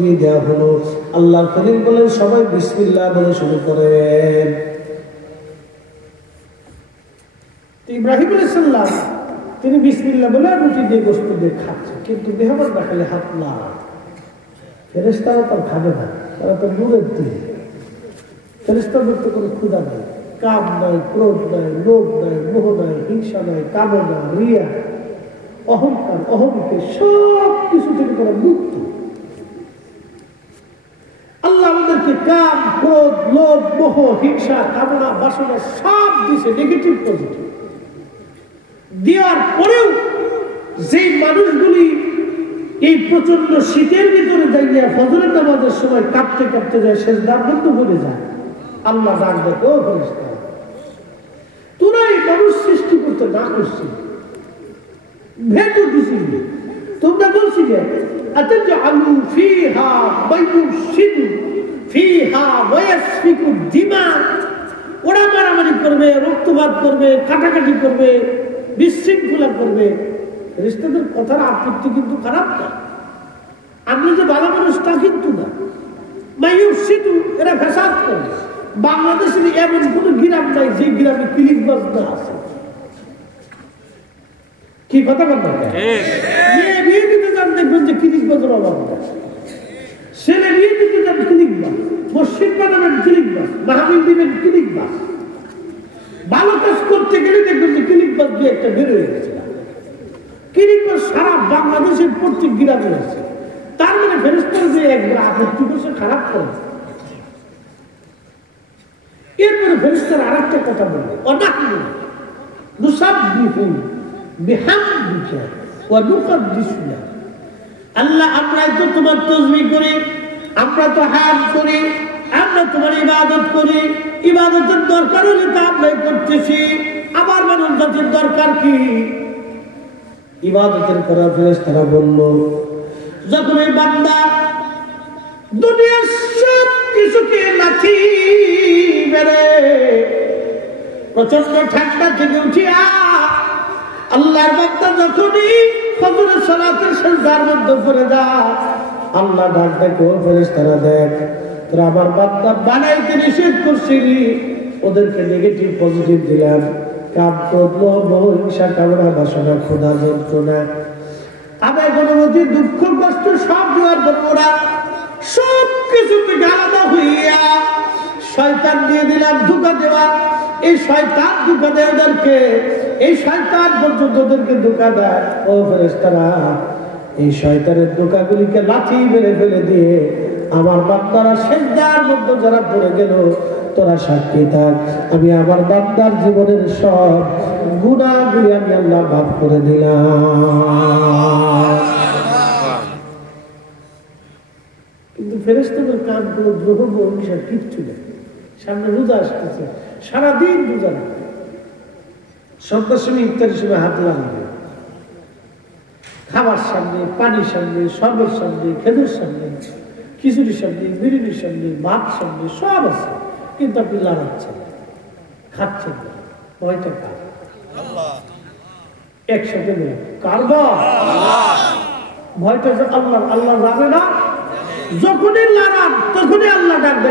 দিয়ে দেওয়া হলো। আল্লাহর খলিল বলেন সবাই বিসমিল্লাহ বলে শুরু করেন। ইব্রাহিম আলাইহিস সালাম তিনি বিসমিল্লাহ বলে রুটি দিয়ে গোশত দিয়ে খাচ্ছে, কিন্তু মেহমান দেখালে হাত না, ফেরেশতারা তো খাবে না, তারা তো নূরের দিন। ফেরেশতাদের তো কোনো ক্ষুধা নাই, কাম নাই, ক্রোধ নাই, লোভ নাই, মোহ নাই, হিংসা নাই, কামনা, রিয়া, অহংকার, অহমিকে সব কিছু থেকে তারা মুক্ত। আল্লাহ আমাদেরকে কাম, ক্রোধ, লোভ, মোহ, হিংসা, কামনা, বাসনা সব দিছে, নেগেটিভ পজিটিভ দেওয়ার পরেও যে মানুষগুলি এই প্রচন্ড শীতের ভিতরে যাইয়া ফজরের নামাজের সময় কাঁপতে কাঁপতে যায়, সেজদার বন্ধ করে যায়, আল্লাহ ডাক দেখো ফেরেশতা, তোরা এই মানুষ সৃষ্টি করতে না করছি, ভেটো দিছিলি, তোমরা বলছি যে আতাজআলু ফিহা মাইয়ুফসিদু ফিহা ওয়া ইয়াসফিকু দিমা, ওরা মারামারি করবে, রক্তপাত করবে, কাটাকাটি করবে, বিশৃঙ্খলা করবে। ফেরেশতাদের কথার আপত্তি কিন্তু খারাপ না, আমরা যে ভালো মানুষ তা কিন্তু না। মাইয়ুফসিদু এরা ফ্যাসাদ করে। বাংলাদেশের এমন কোন গ্রাম নাই যে গ্রামে ক্লিকবাজ না আছে। কি কথা বলবেন? বিয়ে দিতে যান দেখবেন যে ক্লিকবাজের অভাব নেই। ছেলে বিয়ে দিতে যান ক্লিকবাজ, মসজিদ বানাবেন ক্লিকবাজ, মাহফিল দিবেন ক্লিকবাজ, ভালো কাজ করতে গেলে দেখবেন যে ক্লিকবাজ দিয়ে একটা বের হয়ে গেছে। ক্লিকবাজ সারা বাংলাদেশের প্রত্যেক গ্রামে আছে। তার মানে ফেরেশতারা যে একবার আপত্তি করছে খারাপ করে। এরপরে ফেরেশতারা আরেকটা কথা বলে, অনাহনু নুসাব্বিহু বিহামদিকা ওয়া নুকদ্দিসু লাক, আল্লাহ আমরা তো তোমার তাসবিহ করি, আমরা তো হামদ করি, আমরা তোমার ইবাদত করি, ইবাদতের দরকার হলে তা আমরা করতেছি, আবার মানুষ জাতির দরকার কি? ইবাদতের করা। ফেরেশতারা বলল, যখন এই বান্দা দুনিয়ার সব কিছুকে লাথি মেরে প্রচন্ড ঠান্ডা থেকে উঠিয়া আল্লাহর বান্দা যখনই ফজরের সালাতের সিজদার মধ্যে পড়ে যায়, আল্লাহ ডাক দেখো ফেরেশতারা দেখ, তোরা আমার বান্দা বানাইতে নিষেধ করছিলি, ওদেরকে নেগেটিভ পজিটিভ দিলাম, কাম, ক্রোধ, লোভ, মোহ, হিংসা, কামনা, বাসনা, ক্ষুধা, যন্ত্রণা, আবেগ, অনুভূতি, দুঃখ, কষ্ট সব দেওয়ার পর ওরা সব কিছু থেকে আলাদা হইয়া শয়তান দিয়ে দিলাম ধোঁকা দেওয়া। এই শয়তান ধোঁকা দেয় ওদেরকে, এই শয়তান পর্যন্ত ওদেরকে ধোঁকা দেয়। ও ফেরেশতারা, এই শয়তানের ধোঁকাগুলিকে লাথি মেরে ফেলে দিয়ে আমার বান্দারা সিজদার মধ্যে যারা পড়ে গেল, তোরা সাক্ষী থাক, আমি আমার বান্দার জীবনের সব গুনাহগুলি আমি আল্লাহ মাফ করে দিলাম। কিন্তু ফেরেশতাদের কাম করে দ্রোহ হিসাব কিচ্ছু নেই। সামনে রোজা আসতেছে, সারাদিন রোজা রাখবে, সন্ধ্যার সময় ইফতারের সময় হাত লাগবে, খাবার সামনে, পানির সামনে, শরবত সামনে, খেজুর সামনে, খিচুড়ির সামনে, বিরিয়ানির সামনে, ভাত সামনে, সব আছে, কিন্তু আপনি লাগাচ্ছেন, খাচ্ছেন না। কয়টা কাজ একসাথে নেই, কারবা ভয়টা আল্লাহ, আল্লাহ যাবে না। যখনই লড়ান তখনই আল্লাহ ডাকবে,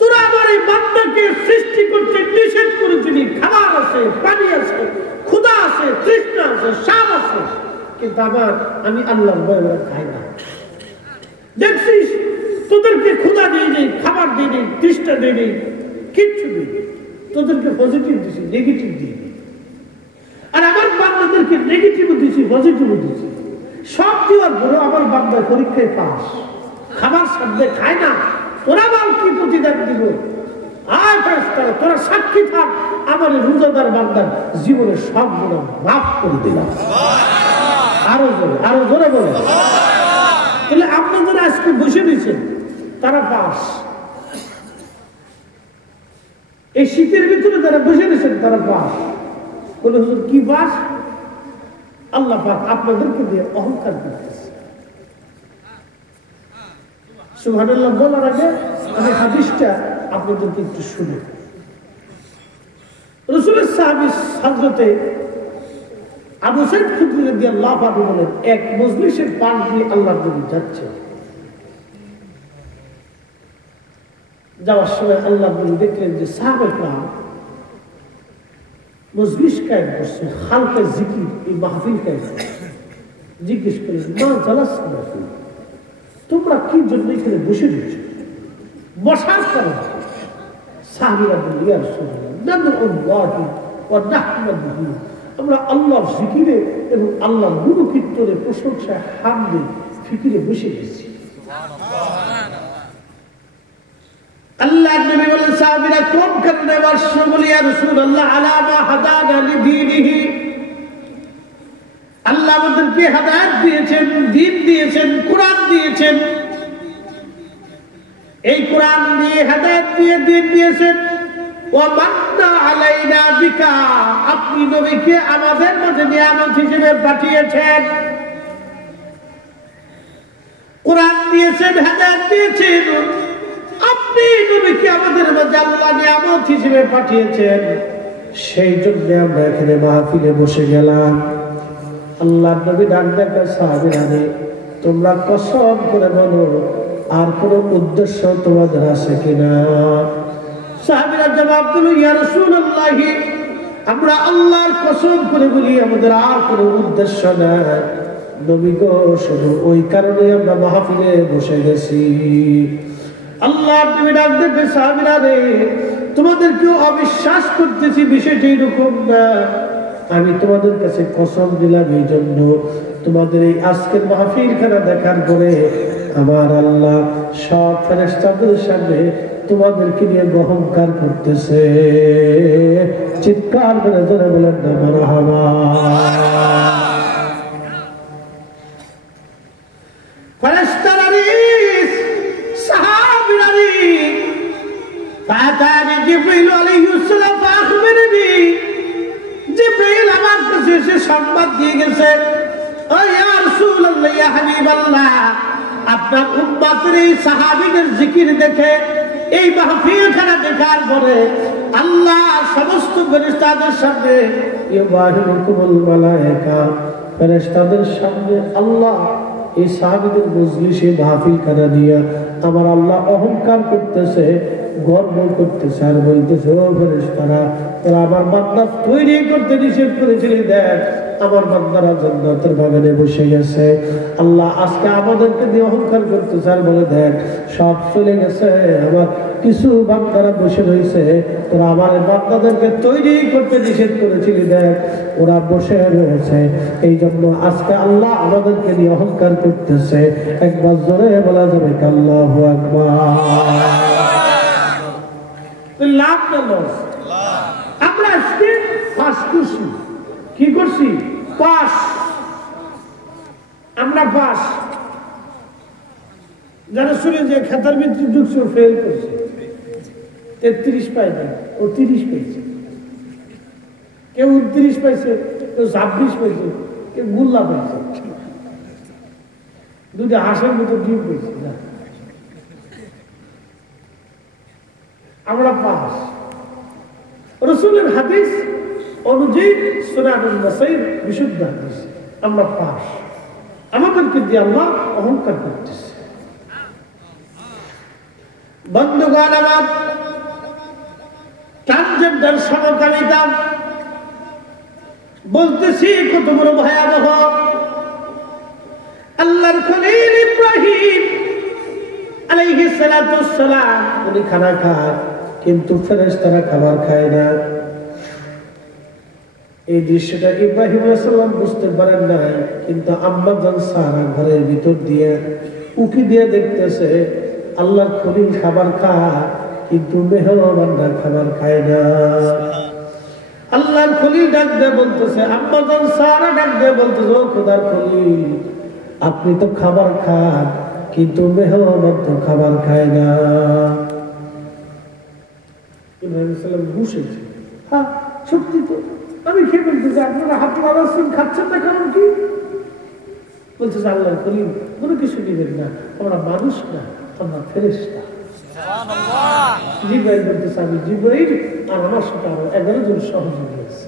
তোরা আমার এই বান্দাকে সৃষ্টি করতে নিষেধ করেছিলি, খাবার আছে, পানি আছে, ক্ষুধা আছে, তৃষ্ণা আছে, সাপ আছে, কিন্তু আমি আল্লাহর ভয় খাই না। দেখছিস তোদেরকে ক্ষুধা দিয়ে নেই, খাবার দিয়ে নেই, তৃষ্ণা দিয়ে নেই, কিচ্ছু নেই, তোদেরকে পজিটিভ দিছি, নেগেটিভ দিয়ে নেই। আর আমার বান্দাদেরকে নেগেটিভও দিছি, পজিটিভও দিছি, সব দেওয়ার পরে আমার বান্দা পরীক্ষায় পাস, খাবার সামনে খায় না, তোরা বল কি প্রতিদান দিব? আয় ফেরেশতারা, তোরা সাক্ষী থাক, আমার রোজাদার বান্দার জীবনের সব গুনাহ মাফ করে দিলাম। আরো জোরে, আরো জোরে বলে। তাহলে আপনারা আজকে বসে দিয়েছেন, তারা পাস। এই শীতের ভিতরে যারা বসে দিয়েছেন তারা পাস। বলে হুজুর কি পাস? আল্লাহ পাক আপনাদেরকে দিয়ে অহংকার করতেছে। সুবহানাল্লাহ বলার আগে আমি হাদিসটা আপনাদেরকে একটু শুনি। রাসূলের সাহাবী হযরতে আবু সাইদ খুদরি রাদিয়াল্লাহু আনহু বলেন, এক মজলিসের পাশ দিয়ে আল্লাহর নবী যাচ্ছে, যাওয়ার সময় আল্লাহর নবী দেখলেন যে সাহাবায়ে কেরাম মজলিস কায়েম করছে, হালকা জিকির, এই মাহফিল কায়েম করছে। জিজ্ঞেস করলেন, মা জালাসনা ফি, তোমরা কি জন্য এখানে বসে রয়েছ, বসার কারণ? সাহাবীরা বললেন, ইয়া রাসূলুল্লাহ, নাদউল্লাহি ওয়া নাহমাদুহু, আমরা আল্লাহর জিকিরে এবং আল্লাহর গুণকীর্তনে, প্রশংসায়, হামদে, ফিকিরে বসে গেছি। আল্লাহর নবী বলেন, সাহাবীরা কোন কারণে বসছো? বলি, ইয়া রাসূলুল্লাহ, আলা মা হাদানা লিদীনিহি, আল্লাহ আমাদেরকে হেদায়েত দিয়েছেন, দ্বীন দিয়েছেন, কোরআন দিয়েছেন। এই কোরআন দিয়ে হেদায়েত দিয়ে দ্বীন দিয়েছেন। ওয়া মান্না আলাইনা বিকা, আপনি নবীকে আমাদের মাঝে নিয়ামত হিসেবে পাঠিয়েছেন। কোরআন দিয়েছেন, হেদায়েত দিয়েছেন, আপনি নবীকে আমাদের মাঝে আল্লাহ নিয়ামত হিসেবে পাঠিয়েছেন। সেই জন্য আমরা এখানে মাহফিলে বসে গেলাম। আল্লাহ নবী ডাক দেখা, সাহাবীরা রে, তোমরা কসম করে বলো, আর কোন উদ্দেশ্য তোমাদের আছে কিনা? সাহাবীরা জবাব দিল, ইয়া রাসূলুল্লাহ, আমরা আল্লাহর কসম করে বলি, আমাদের আর কোনো উদ্দেশ্য নাই। নবী গো, শুধু ওই কারণে আমরা মাহফিলে বসে গেছি। আল্লাহর নবী ডাক দেখে, সাহাবীরা রে, তোমাদের কেউ অবিশ্বাস করতেছি বিষয়টি এরকম না। আমি তোমাদের কাছে কসম দিলাম এই জন্য, তোমাদের এই আজকের মাহফিলখানা দেখার পরে আমার আল্লাহ সব ফেরেশতাদের সামনে তোমাদেরকে নিয়ে অহংকার করতেছে। চিৎকার করে জোরে বলেন না মারহাবা। ফেরেশতারা সাহাবীরা ফাতানি জিবরিল আলাইহিস সালাম ফাখবিরনি, জিবরিল আমার কাছে এসে সংবাদ দিয়ে গেছে, ও ইয়া রাসূলুল্লাহ, ইয়া হাবিবাল্লাহ, আপনার উম্মতের এই সাহাবীদের জিকির দেখে, এই মাহফিলখানা দেখার পরে আল্লাহ সমস্ত ফেরেশতাদের সামনে, ইউবাহিকুমুল মালায়েকা, ফেরেশতাদের সামনে আল্লাহ এই সাহাবীদের মজলিসে মাহফিলখানা নিয়ে আমার আল্লাহ অহংকার করতেছে, গর্ব করতেছে, আর বলতেছে, ও ফেরেশতারা, তোরা আমার বান্দা তৈরি করতে নিষেধ করেছিলি, দেখ আমার বান্দারা জান্নাতের বাগানে বসে গেছে। আল্লাহ আজকে আমাদেরকে দিয়ে অহংকার করতেছে, আর বলে, দেখ সব চলে গেছে, আমার কিছু বান্দারা বসে রয়েছে, তোরা আমার বান্দাদেরকে তৈরি করতে নিষেধ করেছিলি, দেখ ওরা বসে রয়েছে। এই জন্য আজকে আল্লাহ আমাদেরকে দিয়ে অহংকার করতেছে। একবার জোরে বলা যাবে আল্লাহু আকবার। লাভ না লস? আমরা আজকে পাস করছি, কি করছি? পাস। আমরা পাস। যারা শুনে যে খাতার ভিতরে ঢুকছে ফেল করছে, 33 পায় না, ও 30 পাইছে, কেউ 29 পাইছে, কেউ 26 পাইছে, কেউ গুল্লা পাইছে, দুটো হাঁসের মতো ডিম পাইছে না। আমরা পাস। রাসূলের হাদিস অনুযায়ী সুনানুন নাসাঈর বিশুদ্ধ হাদিস, আমরা পাস। আমাদেরকে দিয়ে আল্লাহ অহংকার করতেছে। বন্ধুগণ আমার, ট্রান্সজেন্ডার সমকামিতা বলতেছি কত বড় ভয়াবহ। আল্লাহর খলিল ইব্রাহিম আলাইহিস সালাতু ওয়াস সালাম উনি খানা খায়, কিন্তু ফেরেশতারা খাবার খায় না। এই দৃশ্যটা ইব্রাহিম আলাইহিস সালাম বুঝতে পারেন নাই, কিন্তু আম্মা জান সারা ঘরের ভিতর দিয়ে উকি দিয়ে দেখতেছে আল্লাহর খলিল খাবার খায়, কিন্তু মেহমানরা খাবার খায় না। আল্লাহর খলিল ডাক দিয়ে বলতেছে, আম্মা জান সারা ডাক দিয়ে বলতেছে, ও খোদার খলিল, আপনি তো খাবার খান, কিন্তু মেহমান তো খাবার খায় না। ইব্রাহিম সালাম বসেছে, হ্যাঁ সত্যি তো, আমি খেয়ে বলতেছি, আপনারা হাত লাগাচ্ছেন, খাচ্ছেন না, কারণ কি? বলতেছে, আল্লাহর খলিল কোনো কিছু নিবেন না, আমরা মানুষ না, আমরা ফেরেশতা। জিবরাইল বলতেছে, আমি জিবরাইল, আর আমার সাথে আরো 11 জন সহযোগী আছে।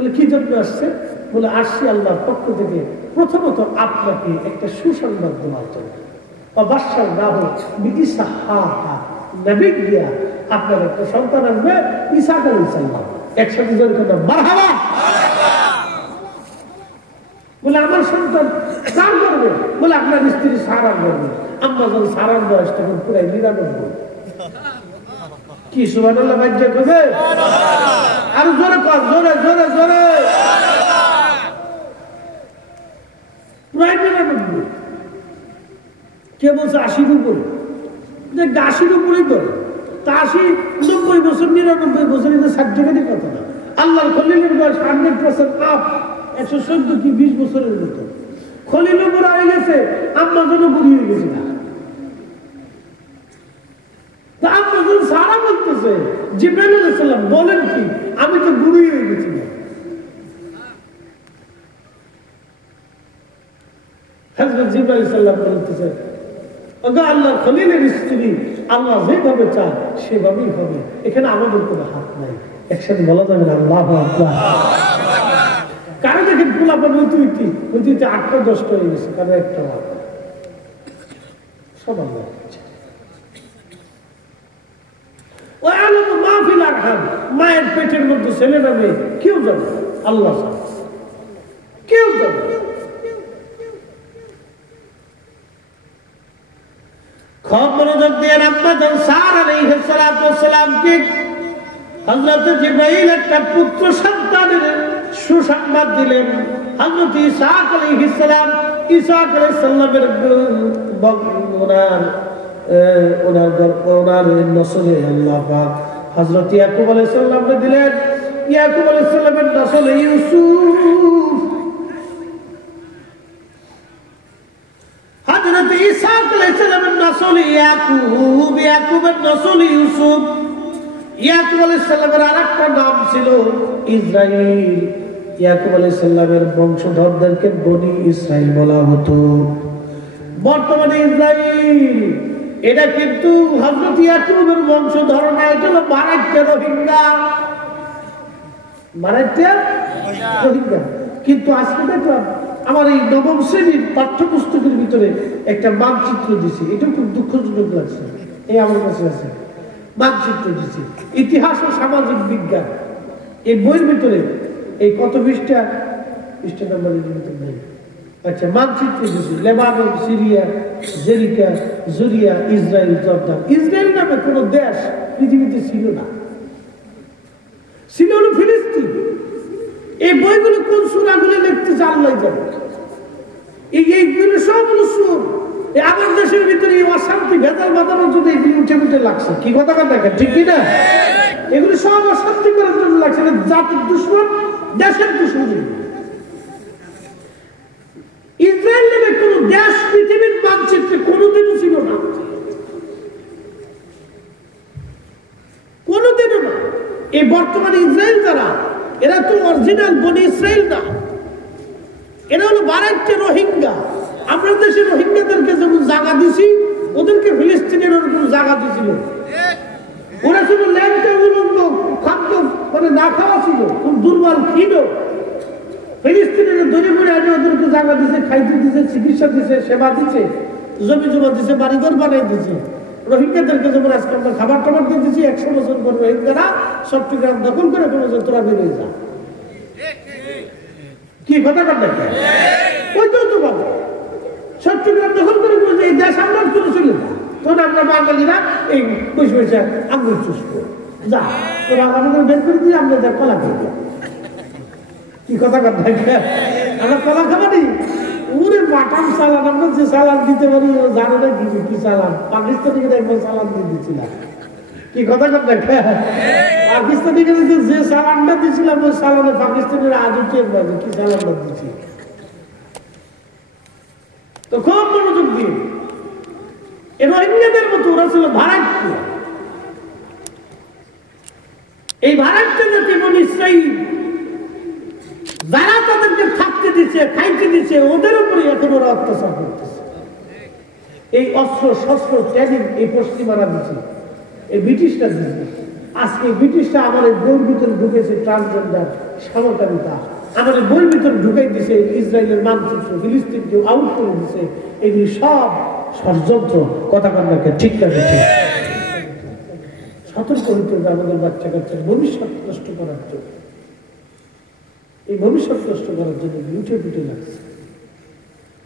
বলে কি জন্য আসছে? বলে আসছি আল্লাহর পক্ষ থেকে প্রথমত আপনাকে একটা সুসংবাদ দেওয়ার জন্য। অবাসার না হোক নবী দিয়া আপনার একটা সন্তান আসবে, ইসাক আলাইহিস সালাম। একসাথে জোরে কথা মারহাবা। বলে আমার সন্তান সার করবে? বলে আপনার স্ত্রী সারা করবে। আম্মা যখন সারার বয়স তখন পুরাই 99। কি সুবহানাল্লাহ বাজ্যা করবে? আর জোরে কর, জোরে জোরে জোরে। প্রায় 99। কে বলছে 80-র উপরে? 80-র উপরেই করে। তা 80, 90 বছর, 99 বছর, এটা সার্টিফিকেটের কথা না। আল্লাহর খলিলের বয়স 100% আপ, 114 কি 20 বছরের মতো। খলিলও বুড়া হয়ে গেছে, আম্মা যেন বুড়ি হয়ে গেছে না। সারা বলতেছে জিবরাইল আলাইহিস সালাম বলেন কি, আমি তো বুড়ি হয়ে গেছি না। হযরত জিবরাইল আলাইহিস সালাম বলতেছে, ওগো আল্লাহর খলিলের স্ত্রী, আল্লাহ যেভাবে চায় সেভাবেই হবে, এখানে আমাদের কোনো হাত নাই। একসাথে বলা যাবে না আল্লাহু আকবার। কারো দেখেন পোলাপান হইতে 8টা 10টা হয়ে গেছে, কারো একটা সব আল্লাহ। মায়ের পেটের মধ্যে ছেলে নামে কেউ জানে, আল্লাহ কেউ জানে। খুব মনোযোগ দিয়ে আম্মা জান সারা আলাইহিস সালাতু ওয়াস সালামকে হযরত জিবরাইল একটা পুত্র সন্তানের সুসংবাদ দিলেন। হযরত ইসাক আলাইহিস সালাম, ইসাক আলাইহিস সালামের ওনার নসলে আল্লাহ পাক হযরত ইয়াকুব আলাইহিস সালামকে দিলেন। ইয়াকুব আলাইহিস সালামের নসলে ইউসুফ, হযরত ইসাক আলাইহিস সালামের নসলে ইয়াকুব, ইয়াকুবের নসলে ইউসুফ। ইয়াকুব আলাইহিস সালামের আরেকটা নাম ছিল ইসরাইল। ইয়াকুব আলাইহিস সালামের বংশধরদেরকে বনি ইসরাইল বলা হতো। বর্তমানে ইসরাইল এটা কিন্তু হযরত ইয়াকুবের বংশধর না, এটা হলো মারাঠা রোহিঙ্গা। মারাঠা রোহিঙ্গা। কিন্তু আজকে দেখলাম আমার এই 9ম শ্রেণীর পাঠ্যপুস্তকের ভিতরে একটা মানচিত্র দিছে, এটা খুব দুঃখজনক লাগছে। এই আমার কাছে আছে মানচিত্র দিছে, ইতিহাস ও সামাজিক বিজ্ঞান। এই বইয়ের ভিতরে এই কত পৃষ্ঠা নাম্বারের ভিতরে নেই। আচ্ছা, মানচিত্র দিছে লেবানন, সিরিয়া, জেরিকা, জুরিয়া, ইসরায়েল, জর্দান। ইসরায়েল নামে কোন দেশ পৃথিবীতে ছিল না, ছিল হলো ফিলিস্তিন। এই বইগুলো কোন সূরাগুলো লিখতেছে আল্লাহ জানে। এইগুলো সব হলো সুর। আমার দেশের ভিতরে এই অশান্তি ভেজাল বাঁধানোর জন্য এগুলি উঠে লাগছে। কি কথা দেখেন, ঠিক কিনা? এগুলো সব অশান্তি করার জন্য লাগছে। জাতির দুশ্মন, দেশের দুশ্মন। ইসরায়েল নামে কোন দেশ পৃথিবীর মানচিত্রে কোনদিনও ছিল না, কোনদিনও না। এই বর্তমানে ইসরায়েল যারা, এরা তো অরিজিনাল বনি ইসরায়েল না, এরা হলো মারাঠা রোহিঙ্গা। আমরা দেশের রোহিঙ্গাদেরকে যেমন জায়গা দিছি, ওদেরকে ফিলিস্তিনের ওরকম জায়গা দিছিল। ওরা শুধু ল্যাংটা উলঙ্গ, খাদ্য মানে না খাওয়া ছিল, খুব দুর্বল ছিল। ফিলিস্তিনের ধরে পড়ে আগে ওদেরকে জায়গা দিছে, খাইতে দিছে, চিকিৎসা দিছে, সেবা দিছে, জমি জমা দিছে, বাড়িঘর বানাই দিছে। রোহিঙ্গাদেরকে যেমন আজকে আমরা খাবার টাবার দিয়ে দিচ্ছি, 100 বছর পর রোহিঙ্গারা চট্টগ্রাম দখল করে ফেলেছে, তোরা বেরিয়ে যা। কি কথা দেখে ওইটাও তো বলো, চট্টগ্রাম দখল করে ফেলেছে, এই দেশ আমরা চলে চলে যা। তখন আমরা বাঙালিরা এই বসে বসে আঙ্গুল চুষবো, যা তোরা আমাদের বের করে দিয়ে আমরা যা কলা খেয়ে যা। কি কথা দেখে আমরা কলা খাবারই ওরে মাটন সালাদ, আমরা যে সালাদ দিতে পারি ও জানে না কি সালাদ। পাকিস্তানিকে একবার সালাদ দিয়ে দিচ্ছিলাম। কি কথা দেখে পাকিস্তানিকে যে সালাদটা দিচ্ছিলাম, ওই সালাদে পাকিস্তানের আজও টের পাবে কি সালাদটা দিচ্ছি। তো খুব মনোযোগ দিয়ে এই রোহিঙ্গাদের মতো ওরা ছিল ভাড়াট্য। এই ভাড়াট্য জাতি এবং ইসরাইল যারা তাদেরকে থাকতে দিচ্ছে, খাইতে দিচ্ছে, ওদের উপরে এখন ওরা অত্যাচার করতেছে। এই অস্ত্র শস্ত্র ট্রেনিং এই পশ্চিমারা দিচ্ছে, এই ব্রিটিশরা দিচ্ছে। আজকে ব্রিটিশরা আমার এই বইয়ের ভিতরে ঢুকেছে ট্রান্সজেন্ডার, সমকামিতা, আমাদের বই ভিতরে ঢুকাই দিছে ইসরায়েলের মানচিত্র, ফিলিস্তিনকে আউট করে দিছে। এগুলি সব ষড়যন্ত্র। কথা কান্নাকে ঠিক লাগে, ঠিক সতর্ক হইতে হবে আমাদের বাচ্চা কাচ্চার ভবিষ্যৎ নষ্ট করার জন্য। এই ভবিষ্যৎ নষ্ট করার জন্য লুটে পুটে লাগছে।